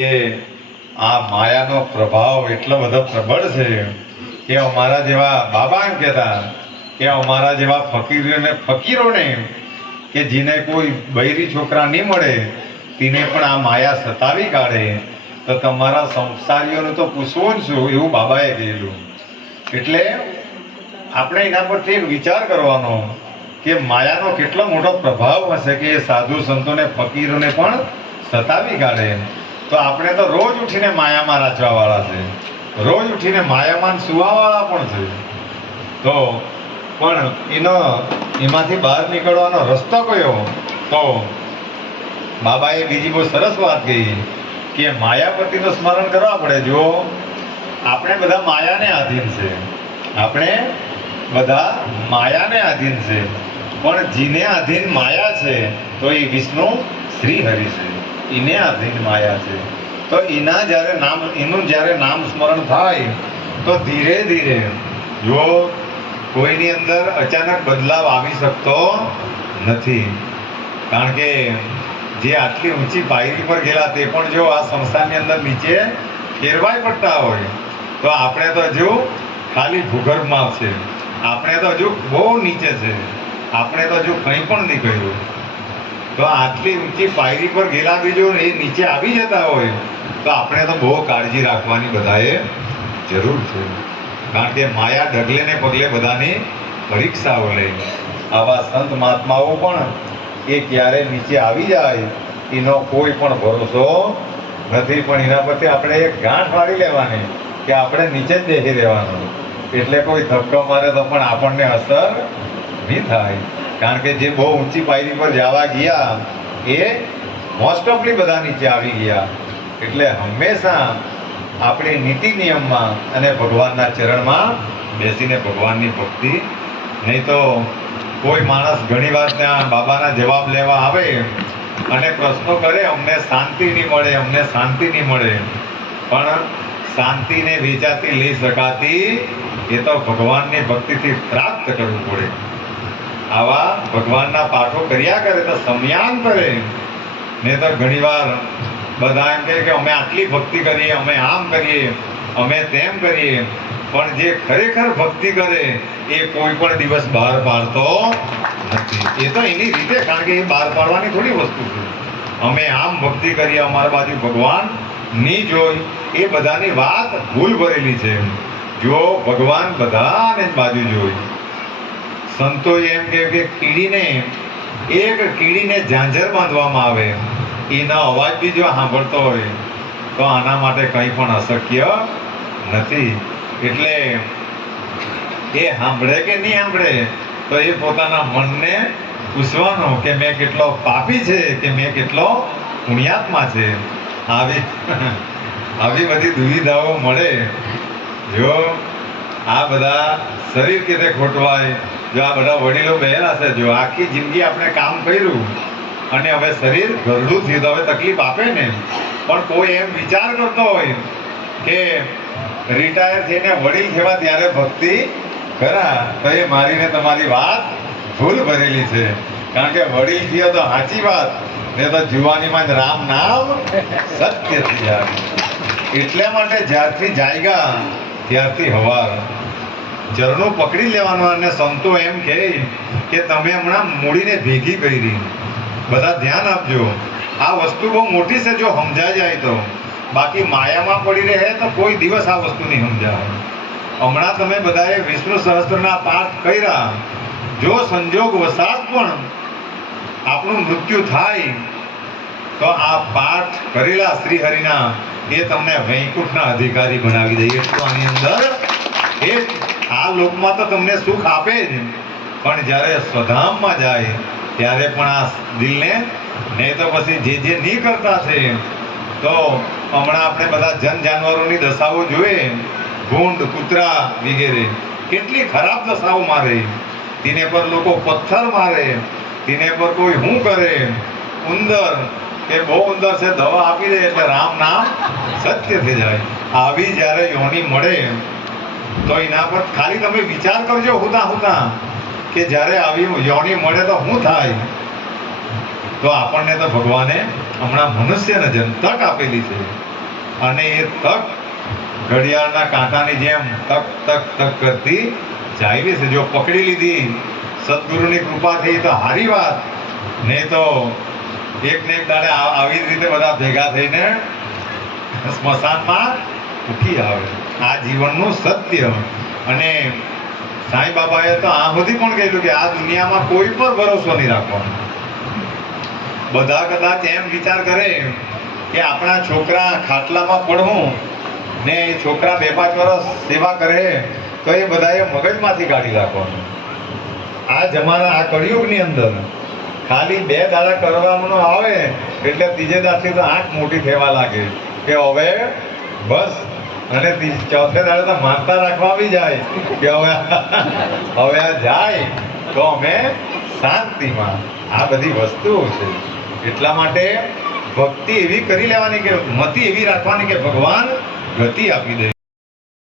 કે આ માયાનો પ્રભાવ એટલો બધો પ્રબળ છે કે અમારા જેવા બાબા એમ કહેતા કે અમારા જેવા ફકીરોને કે જેને કોઈ બૈરી છોકરા નહીં મળે તેને પણ આ માયા સતાવી કાઢે તો તમારા સંસારીઓનું તો પૂછવું જ શું, એવું બાબાએ કહેલું. એટલે આપણે એના પરથી એક વિચાર કરવાનો કે માયાનો કેટલો મોટો પ્રભાવ હશે કે એ સાધુ સંતોને ફકીરોને પણ સતાવી કાઢે. તો આપણે તો રોજ ઉઠીને માયામાં રાચવા વાળા છે, રોજ ઉઠીને માયામાં સુવા વાળા પણ છે. તો પણ એમાંથી બહાર નીકળવાનો રસ્તો કયો? તો બાબાએ બીજી બહુ સરસ વાત કહી કે માયાપતિનું સ્મરણ કરવા પડે. જો આપણે બધા માયાને આધીન છે, આપણે બધા માયાને આધીન છે, પણ જેને આધીન માયા છે તો એ વિષ્ણુ શ્રી હરિ છે, એને આધીન માયા છે. તો એનું જ્યારે નામ સ્મરણ થાય તો ધીરે ધીરે, જો કોઈની અંદર અચાનક બદલાવ આવી શકતો નથી. કારણ કે જે આટલી ઊંચી પાયરી પર ગયેલા તે પણ જો આ સંસારની અંદર નીચે ફેરવાઈ પડતા હોય તો આપણે તો હજુ ખાલી ભૂગર્ભમાં છે, આપણે તો હજુ બહુ નીચે છે, આપણે તો હજુ કંઈ પણ નહીં કર્યું. તો આટલી ઊંચી પાયરી પર ગયેલા બીજો એ નીચે આવી જતા હોય તો આપણે તો બહુ કાળજી રાખવાની બધાએ જરૂર છે. કારણ કે માયા ડગલે ને પગલે બધાની પરીક્ષાઓ લે. આવા સંત મહાત્માઓ પણ એ ક્યારે નીચે આવી જાય એનો કોઈ પણ ભરોસો નથી. પણ એના પરથી આપણે એક ગાંઠ મારી લેવાની કે આપણે નીચે જ બેસી રહેવાનું, એટલે કોઈ ધક્કો મારે તો પણ આપણને અસર નહીં થાય. કારણ કે જે બહુ ઊંચી પાયરી પર જવા ગયા એ મોસ્ટ ઓફલી બધા નીચે આવી ગયા. એટલે હંમેશા આપણી નીતિ નિયમમાં અને ભગવાનના ચરણમાં બેસીને ભગવાનની ભક્તિ. નહીં તો કોઈ માણસ ઘણીવાર ત્યાં બાબાના જવાબ લેવા આવે અને પ્રશ્નો કરે, અમને શાંતિ નહીં મળે, અમને શાંતિ નહીં મળે. પણ શાંતિને વેચાતી લઈ શકાતી એ તો ભગવાનની ભક્તિથી પ્રાપ્ત કરવું પડે. આવા ભગવાનના પાઠો કર્યા કરે તો સમયાંતરે. નહીં તો ઘણીવાર બધા એમ કહે કે અમે આટલી ભક્તિ કરીએ, અમે આમ કરીએ, અમે તેમ કરીએ, પણ જે ખરેખર ભક્તિ કરે એ કોઈ પણ દિવસ બહાર પાડતો નથી. એ તો એની રીતે, કારણ કે એ બહાર પાડવાની થોડી વસ્તુ છે. અમે આમ ભક્તિ કરીએ, અમારા બાજુ ભગવાન નહીં જોઈ, એ બધાની વાત ભૂલ ભરેલી છે. જો ભગવાન બધાને જ બાજુ જોઈ. સંતો એમ કે કીડીને ઝાંઝર બાંધવામાં આવે, એનો અવાજ બી જો સાંભળતો હોય તો આના માટે કંઈ પણ અશક્ય નથી. એટલે એ સાંભળે કે નહીં સાંભળે તો એ પોતાના મનને પૂછવાનું કે મેં કેટલો પાપી છે કે મેં કેટલો પુણ્યાત્મા છે. આવી બધી દુવિધાઓ મળે. જો આ બધા શરીર કેતે ખોટવાય, જો આ બધા વડીલો બેહેલા છે, જો આખી જિંદગી આપણે કામ કર્યું અને હવે શરીર ઘરડું થયું તો હવે તકલીફ આપે ને. પણ કોઈ એમ વિચાર કરતો હોય કે રિટાયર થઈને વડીલ થવા ત્યારે ભક્તિ કરા, તો એ મારીને તમારી વાત ભૂલ ભરેલી છે. કારણ કે વડીલ થયો તો સાચી વાત, ને તો જુવાનીમાં જ રામ નામ સત્ય થઈ જાય. એટલા માટે જ્યારથી જાયગા ત્યારથી હવાર ચરણો પકડી લેવાનો. અને સંતો એમ કહે કે તમે હમણાં મૂડીને ભેગી કરી. બધા ધ્યાન આપજો, આ વસ્તુ બહુ મોટી છે જો સમજાઈ જાય તો. બાકી માયામાં પડી રહે તો કોઈ દિવસ આ વસ્તુ નહીં સમજાય. હમણાં તમે બધાએ વિષ્ણુ સહસ્ત્રના પાઠ કર્યા, જો સંજોગ વસાત પણ આપણું મૃત્યુ થાય તો આ પાઠ કરેલા શ્રી હરિના એ તમને વૈકુંઠના અધિકારી બનાવી દે. એટલું આની અંદર એ આ લોકમાં તો તમને સુખ આપે જ, પણ જ્યારે સ્વધામમાં જાય ત્યારે પણ આ દિલને, નહીં તો પછી જે નહીં કરતા છે. તો હમણાં આપણે બધા જાનવરોની દશાઓ જોઈએ, ભૂંડ, કૂતરા વગેરે કેટલી ખરાબ દશાઓ મારે. તેને પર લોકો પથ્થર મારે, તેને પર કોઈ શું કરે, ઉંદર કે બહુ ઉંદર છે દવા આપી દે એટલે રામ નામ સત્ય થઈ જાય. આવી જ્યારે યોની મળે તો એના પર ખાલી તમે વિચાર કરજો હુતા કે જ્યારે આવી યોની મળે તો શું થાય. તો આપણને તો ભગવાને હમણાં મનુષ્યને જેમ તક આપેલી છે અને એ તક ઘડિયાળના કાંટાની જેમ તક તક તક કરતી ચાલી છે. જો પકડી લીધી સદગુરુની કૃપાથી તો હારી વાત, નહીં તો એક ને એક દાડે આવી રીતે બધા ભેગા થઈને સ્મશાનમાં ઉઠી આવે. આ જીવનનું સત્ય. અને સાંઈ બાબાએ તો આ સુધી પણ કહેલું કે આ દુનિયામાં કોઈ પર ભરોસો નહીં રાખવાનો. બધા કદાચ એમ વિચાર કરે કે આપણા છોકરા ખાટલામાં પડવું ને એ છોકરા 2-5 વર્ષ સેવા કરે તો એ બધાએ મગજમાંથી કાઢી રાખવાનું. આ જમાના આ કળિયુગની અંદર ખાલી 2 દાડા કરવાનું આવે એટલે ત્રીજે દાડથી તો આંખ મોટી થવા લાગે કે હવે બસ. અને ચોથે દાડે તો માનતા રાખવા બી જાય કે હવે જાય તો અમે શાંતિમાં. આ બધી વસ્તુઓ છે. એટલા માટે ભક્તિ એવી કરી લેવાની કે મતિ એવી રાખવાની કે ભગવાન ગતિ આપી દે.